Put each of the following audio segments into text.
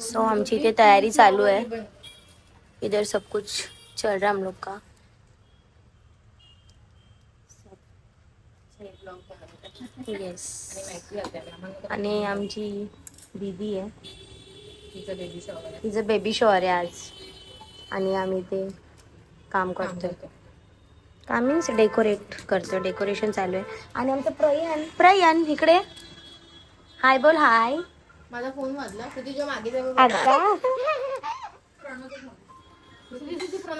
So आमची इथे तयारी चालू है, इधर सब कुछ चल रहा है हम लोग का. येस. आणि आमची दीदी आहे, तिचं बेबी शॉवर आहे आज, आणि आम्ही ते काम करतोय. काम मीन्स डेकोरेट करतो, डेकोरेशन चालू आहे. आणि आमचं प्रयान इकडे हाय बोल. हाय. माझा फोन वाजला तुझ्या मागे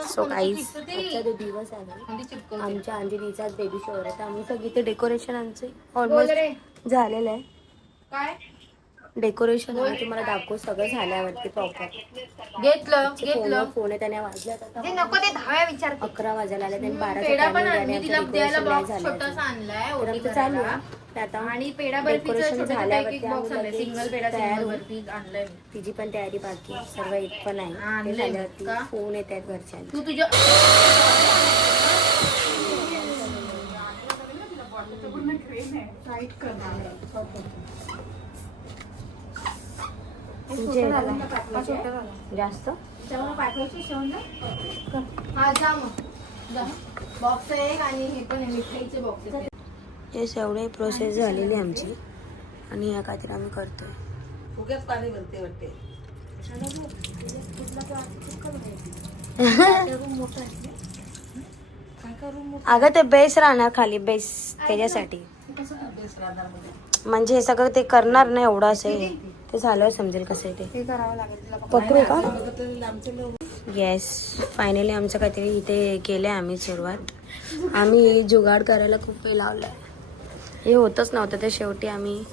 सो गाईज, आजचा जो दिवस आहे आमच्या अंजलीचाच बेबी शॉवर आहे, तर आम्ही सगळी ते डेकोरेशन आमचे ऑलमोस्ट झालेलं आहे. काय डेकोरेशन आम्ही तुम्हाला दाखवू सगळं झाल्यावरती प्रॉपर. घेतलं फोन आहे त्याने वाजला, नको ते 10 विचार 11 वाजायला आले, त्यांनी 12 चालू आहे आता. आणि पेढा डेकोरेशन झाल्यावरती सिंगल पेढा आणलाय, तिची पण तयारी बाकी सर्व एक पण आहे. ते झाल्यावरती फोन येत आहेत घरच्या. तू तुझ्या जास्त बॉक्स आहे आणि हे पण मिठाईचे बॉक्स आहे. हे एवढे प्रोसेस झालेली आमची, आणि या काहीतरी आम्ही करतोय. फुग्यात पाणी भरते वाटते. अगं ते बेस राहणार खाली, बेस त्याच्यासाठी. म्हणजे हे सगळं ते करणार नाही एवढं असं, ते झाल्यावर समजेल कसं आहे ते. पकडू का? येस, फायनली आमचं काहीतरी इथे केलंय आम्ही सुरुवात. आम्ही जुगाड करायला खूप वेळ लावलाय, हे होतच नव्हतं, ते शेवटी आम्ही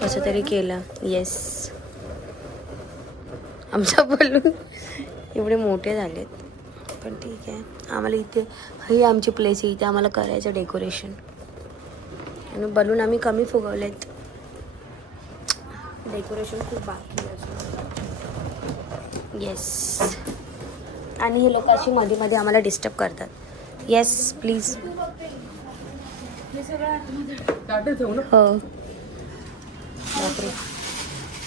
कसं तरी केलं. येस, आमचा बलून एवढे मोठे झालेत, पण ठीक आहे. आम्हाला इथे ही आमची प्लेस आहे, इथे आम्हाला करायचं डेकोरेशन, आणि बलून आम्ही कमी फुगवलेत. डेकोरेशन खूप बाकी आहे. येस, आणि हे लोक अशी मध्ये मध्ये आम्हाला डिस्टर्ब करतात. Yes please. हो बापरे,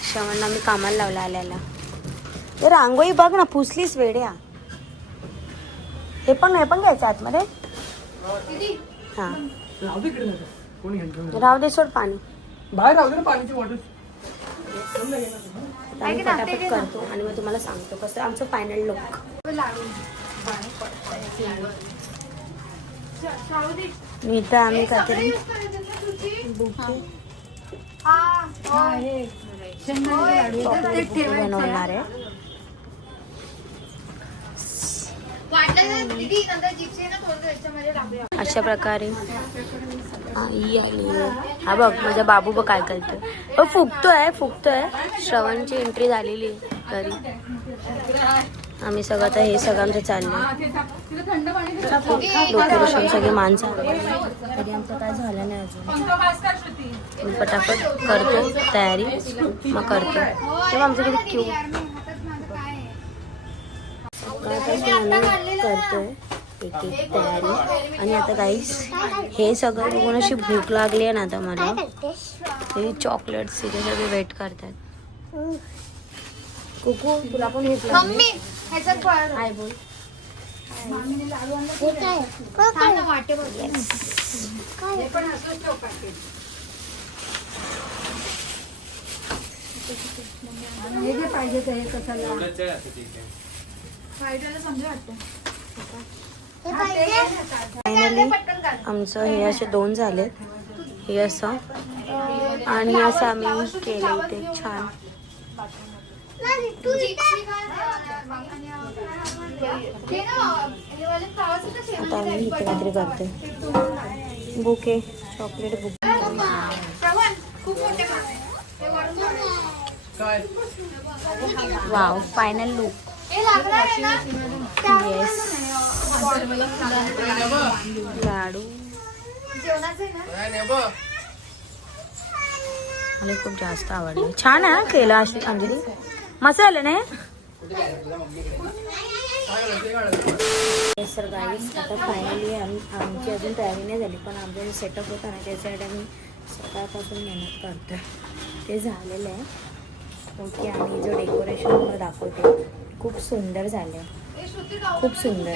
श्रवणला मी कामाला लावला आल्याला. ते रांगोळी बघ ना, पुसलीस वेड्या. हे पण घ्यायचं आतमध्ये. हा राहू दे, सोड पाणी बाहेर राहू दे ना, पाण्याची बॉटल. आम्ही फटाफट करतो आणि मग तुम्हाला सांगतो कसं आमचं फायनल लुक. इथं आम्ही काहीतरी बनवणार आहे. अशा प्रकारे हा बघ माझा बाबू बघ काय करतोय. फुगतोय. श्रवणची एंट्री झालेली घरी. आम्ही सगळं आता हे सगळं आमचं चाललंय. डेकोरेशन सगळी माणसं तरी आमचं काय झालं नाही अजून. पटापट करतो तयारी, मग करतो तेव्हा आमचं किती क्यूट करतोय एक एक तयारी. आणि आता गाईस हे सगळं बघून अशी भूक लागली आहे ना आता मला. हे चॉकलेट्स इथे सगळे वेट करतात. कुकू तुला पण हाय बोल. फायनली आमचं हे असे 2 झालेत. हे असं आणि हे असं आम्ही केलं इथे छान. आता आम्ही इथे काहीतरी करतोय. Bouquet chocolate bouquet. Wow, final look. Yes, लाडू मला खूप जास्त आवडले. छान आहे केलं अशी अंजली. मस्त झालं ना. सर गाईस आता फायनली आमची अजून तयारी नाही झाली, पण आमचा जे सेटअप होता ना त्यासाठी आम्ही सकाळपासून मेहनत करतोय. ते झालेलं आहे. ओके, आणि जो डेकोरेशन तुम्हाला दाखवते खूप सुंदर झालं, खूप सुंदर.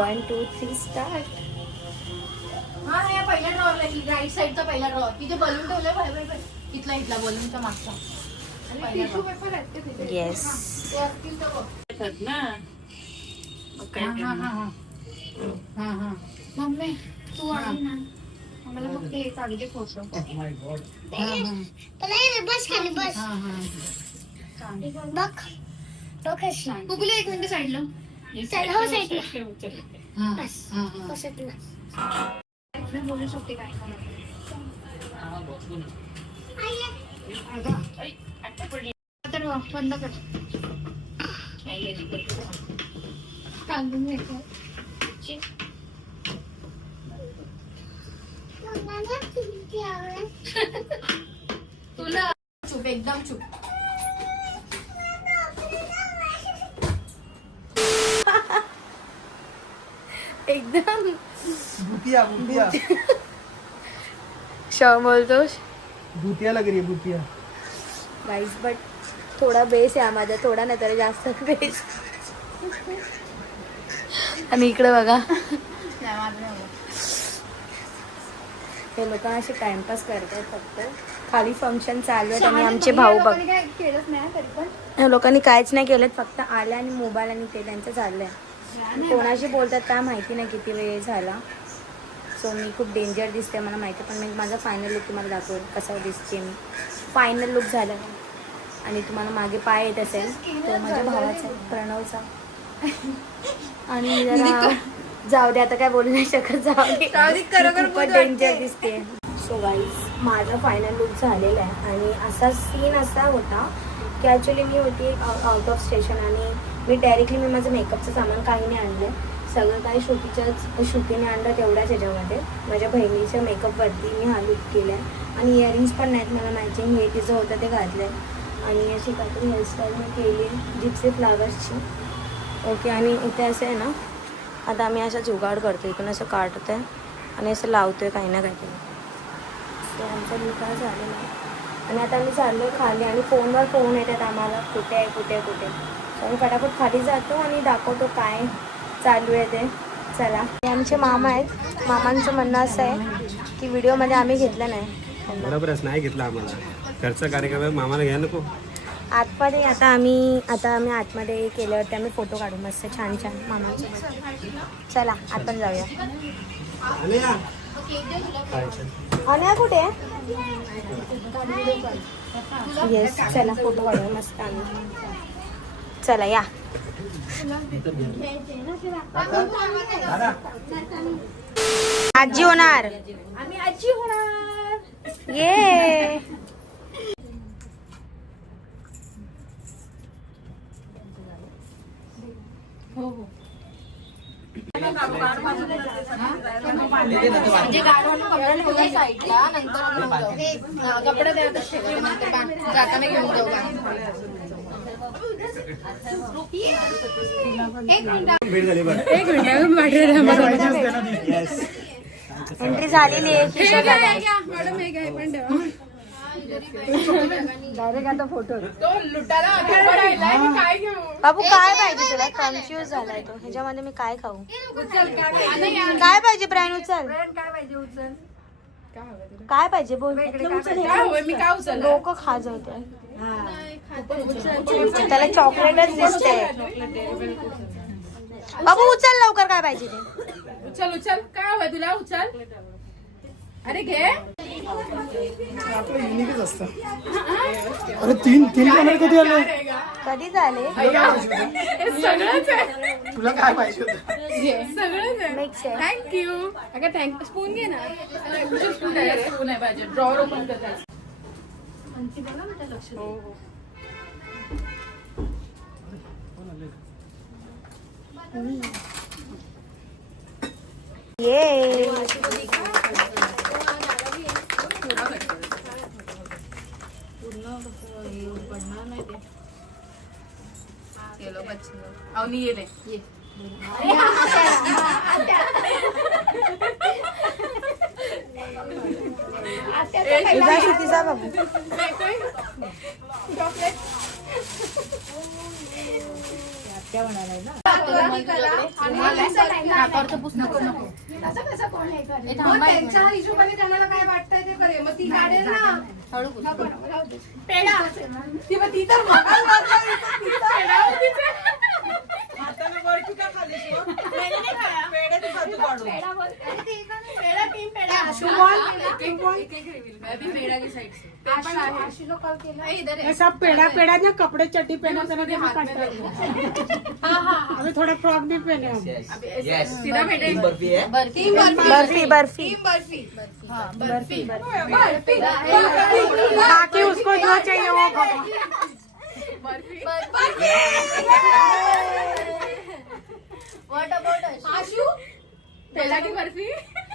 1 2 3 स्टार्ट. हा हे पहिला ड्रॉवर आहे, राईट साईडचा पहिला ड्रॉवर. तिथे बलून ठेवलंय, बाय इथला बलूनचा मागचा. आणि टिश्यू पेपर आहेत का तिथे? येस. ते असतील तर बघ. हा. मम्मी तू आली ना, आम्हाला मग ते चालते फोटो. बस खाली बस बघ गुगले 1 मिनिट साईडला. हो साईडला बस बसत बोलू शकते काय तर बंद कर. काढून घ्यायचं. तुला चुप, एकदम चुप. एकदम भूतिया भूतिया श बोलतोस भूतिया लग रही है भूतिया. गाईस, बट थोडा बेस आहे माझा, थोडा नाही तर जास्त बेस. आणि इकडे बघा, हे लोक असे टाइमपास करतात फक्त. खाली फंक्शन चालू आहे आणि आमचे भाऊ बघ, केलंच नाही तरी पण. या लोकांनी काहीच नाही केलं, फक्त आले आणि मोबाईल आणि ते त्यांचं चाललंय. कोणाशी बोलतात काय माहिती नाही किती वेळ झाला. सो मी खूप डेंजर दिसते मला माहिती, पण मी माझा फायनल लुक तुम्हाला दाखवेल कसा दिसते मी. फायनल लुक झालं आणि तुम्हाला मागे पाय येत असेल तो माझ्या भावाचा आहे, प्रणवचा. आणि जरा जाऊ दे, आता काय बोलू नाही शकत, जाऊ दे, खूपच डेंजर दिसते. सो गाईज, माझा फायनल लुक झालेला आहे आणि असा सीन असा होता की ॲक्च्युली मी होती आउट ऑफ स्टेशन आणि मी डायरेक्टली माझं मेकअपचं सामान काही नाही आणलं, सगळं काही श्रुतीने आणलं तेवढ्याच ह्याच्यामध्ये. माझ्या बहिणीच्या मेकअपवरती मी हा लुक केला आहे आणि इयरिंग्स पण नाहीत मला मॅचिंग, हे तिचं होतं ते घातलं आहे. आणि अशी काहीतरी हेअरस्टाईल मी केली जिप्सी फ्लावर्सची. ओके, आणि इथे असं आहे ना, आता आम्ही असं जुगाड करतो, इकडून असं काढतो आहे आणि असं लावतो आहे काही ना काहीतरी. तर आमचा लुक हा झालेला आहे आणि आता आम्ही चाललो आहे खाली आणि फोनवर फोन येतात आम्हाला, कुठे आहे कुठे आहे कुठे. तर आम्ही फटाफट खाली जातो आणि दाखवतो काय चालू आहे ते. चला, हे आमचे मामा आहेत. मामांचं म्हणणं असं आहे की व्हिडिओमध्ये आम्ही घेतलं नाही. बरोबरच नाही घेतला आम्हाला, घरचा कार्यक्रम आहे, मामाला घ्या नको. आतमध्ये आता आम्ही आतमध्ये केल्यावरती आम्ही फोटो काढू मस्त छान छान मामाचे. चला आपण जाऊया. अनया कुठे आहे? येस, चला फोटो काढूया मस्त आम्ही. चला या. आजी होणार, आम्ही आजी होणार. ये. म्हणजे गाडवानं कपडे ठेवले साईडला, नंतर कपडे द्यायला जाताना घेऊन जाऊ. एंट्री झालेली आहे. डायरेक्ट आता फोटो. बाबू काय पाहिजे तुला? कन्फ्युज झालाय तो, ह्याच्यामध्ये मी काय खाऊ? काय पाहिजे प्राण? उचल. काय पाहिजे बोल. लोक खाजवते त्याला, चॉकलेटच दिसते. बाबू उचल लवकर, काय पाहिजे ते. उचल काय हवंय तुला? उचल. अरे घे. आपलं युनिकच असतं. अरे तीन कलर कधी आले? कधी झाले? तुला काय पाहिजे होतं? मिक्स आहे. थँक्यू. अगं थँक्यू. स्पून घे ना. स्पून आहे पाहिजे. ड्रॉवर ओपन करतात. ये अवनी ये रे. ये. तुझा कितीचा बाबू? त्यांच्या हिशोबाने त्यांना काय वाटतंय ते करे मग ती काढेल ना पेढा ती मग ती तर ऐसा पेड़ा पेड़ा ना कपड़े चट्टी पहना पहना के अभी थोड़ा फ्रॉक भी पहने हम बर्फी है बर्फी बर्फी बर्फी बाकी उसको जो चाहिए वो खाओ। व्हाट अबाउट आशू पेढा की बर्फी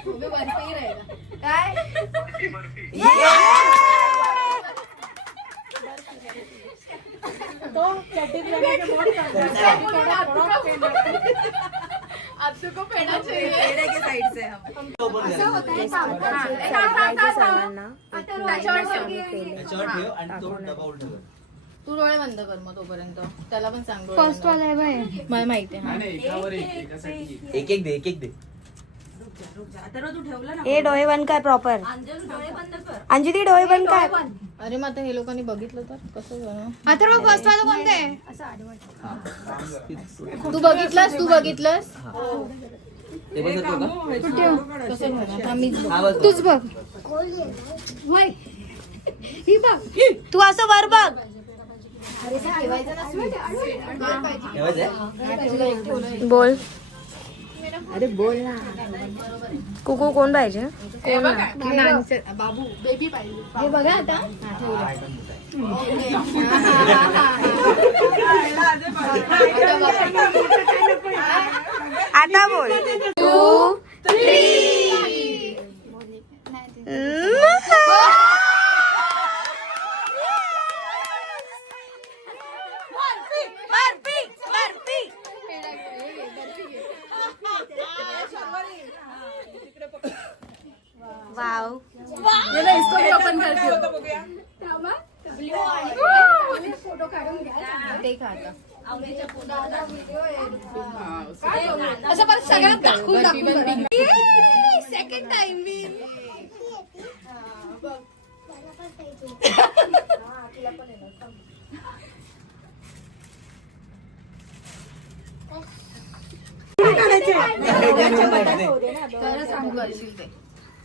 बर्फी ही रहेगा काय तो चट्टी पहना के बहुत आपको को पेढा चाहिए पेढे के साइड से हम तू डोळे बंद कर मग तोपर्यंत त्याला पण सांग फर्स्ट वाला आहे बाय मला माहिती आहे एक एक दे हे डोळे बंद कर प्रॉपर अंजली डोळे बंद कर अरे मग आता हे लोकांनी बघितलं तर कसं झालं आता मग फर्स्ट वाला कोणतं आहे तू बघितलंस कसं झालं आता मीच बघ. तूच बघ ही बघ तू असं वर बघ अरे ते ठेवायचं नसतं बोल अरे बोल ना कुकू कोण पाहिजे बाबू बेबी पाहिजे हे बघा आता आता बोल 2 3 वाव इसको भी ओपन करती हो फोटो काढून घ्या ते खा आता असं परत सगळ्यात दाखवून सेकंड टाइम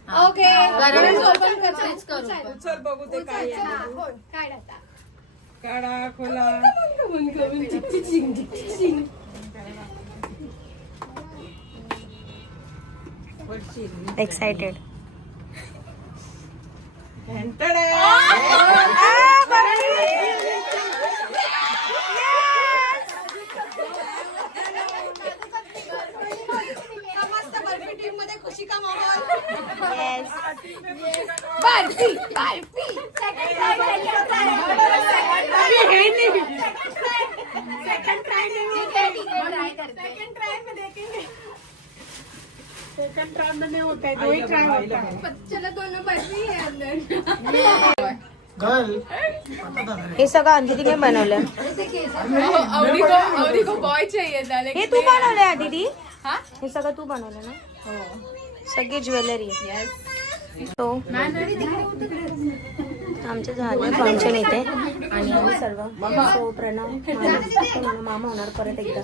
ओके ओपन चल बघू ते काय काय आता काढा खोला एक्साइटेड खुशी का माहौल बर्फी सेकंड ट्राई में नहीं होता है, दो ही ट्राई होता है। चलो दोनों बर्फी है अंदर गर्ल हे सगळं अंजलीने बनवलं अवरी को बॉय चाहिए था हे तू बनवलंय दीदी हे सगळं तू बनवलं ना सगळी ज्वेलरी तो आमचं झालं फंक्शन इथे आणि आम्ही सर्व सो प्रणव मामा होणार परत एकदा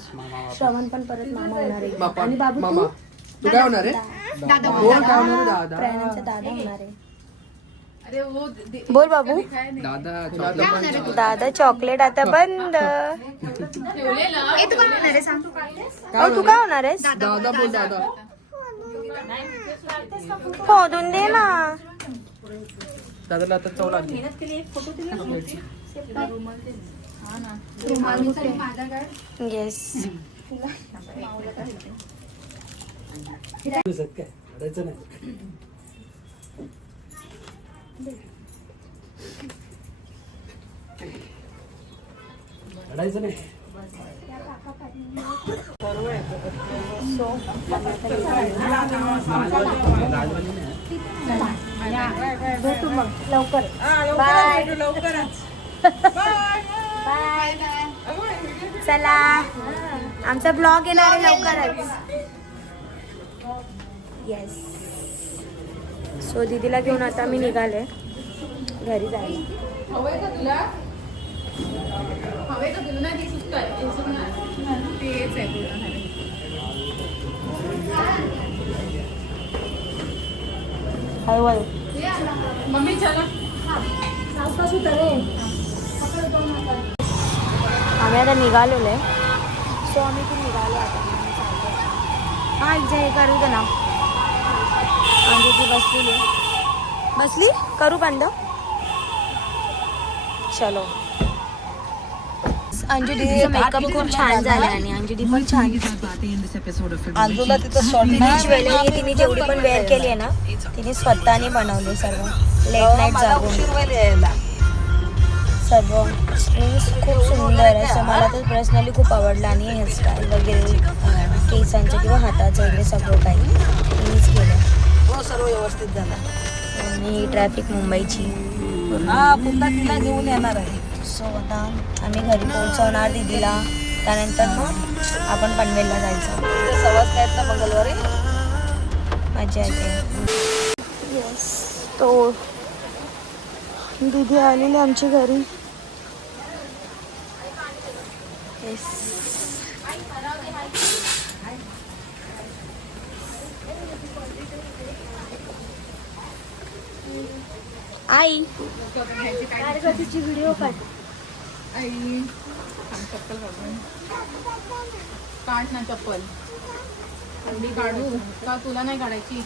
श्रवण पण परत मामा होणार आहे आणि बाबू तू काय होणार आहे प्रणवचा दादा होणार आहे बोल बाबू दादा चॉकलेट आता बंद तू काय होणार आहेस दादा बोल दादा खोदून दे ना दादाला आता चव लागली येस लढायचं नाही लवकर बाय लवकरच बाय. चला आमचा ब्लॉग येणार आहे लवकरच. येस. सो दीदीला घेऊन आता मी निघाले घरी जायला. हवे का तुला नाही ती सुस्त आहे तेच आहे पूर्ण. मम्मी चला आम्ही आता निघालेलो आहे. सो आम्ही पण निघालो आता. हा इथे हे करू दे ना. म्हणजे ती बसली करू बंद. चलो. अंजू दीदीचा मेकअप खूप छान झाला आणि अंजू दीदी पण छान. ज्वेलरी तिने जेवढी पण वेअर केली आहे ना तिने स्वतःने बनवली सर्व. लेट नाईट जागून सर्व खूप सुंदर असं. मला तर पर्सनली खूप आवडलं आणि हेअरस्टाईल वगैरे केसांचं किंवा हाताचं वगैरे सगळं काही तिनेच केलं. सर्व व्यवस्थित झालं. आणि ट्रॅफिक मुंबईची पुन्हा तिला घेऊन येणार आहे. सो आता आम्ही घरी पोहोचवणार दीदीला. त्यानंतर मग आपण पनवेलला जायचं. सवास आहेत ना मंगळवारी. मजा येते. येस. तो दीदी आलेली आमची घरी. येस. आई तिची व्हिडिओ काढ. आई चप्पल काढून काढ ना चप्पल. मी काढू का तुला नाही काढायची.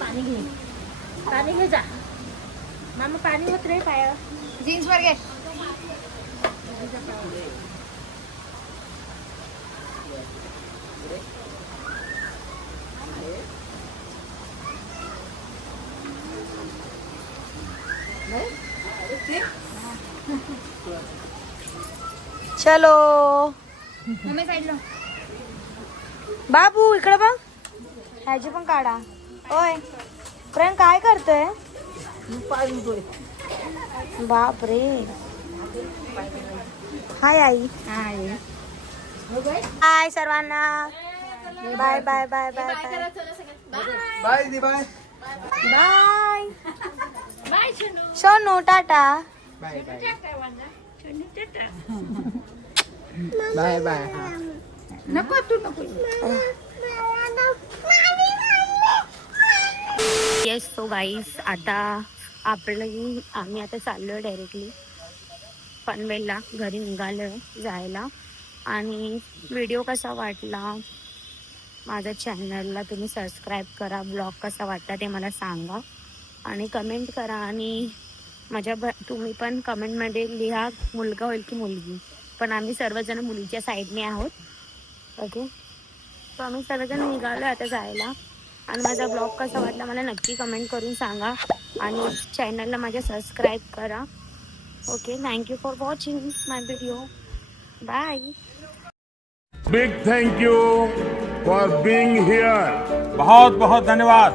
पाणी घे. पाणी घे जा. मामा पाणी होत रे पाया. जीन्स वर घे. चलो. मम्मी साईडला. बाबू इकडे बघ. ह्याची पण काढा. ओय प्रेम काय करतोय. बाप रे. हाय आई. हाय सर्वांना. Bye bye bye bye bye bye दी bye. Bye Sonu. Tata. Bye bye bye bye. नको तू नको. येस. सो गाईज आता आम्ही आता चाललो आहे डायरेक्टली पनवेलला. घरी निघालो आहे जायला. आणि व्हिडिओ कसा वाटला माझ्या चॅनलला तुम्ही सबस्क्राईब करा. ब्लॉग कसा वाटला ते मला सांगा आणि कमेंट करा. आणि तुम्ही पण कमेंटमध्ये लिहा मुलगा होईल की मुलगी. पण आम्ही सर्वजण मुलीच्या साईडने आहोत. ओके. सो आम्ही सर्वजण निघालो आता जायला. आणि माझा ब्लॉग कसा वाटला मला नक्की कमेंट करून सांगा. आणि चॅनलला माझ्या सबस्क्राईब करा. Okay. Thank you for watching my video. Bye. Big thank you for being here. बहुत बहुत धन्यवाद.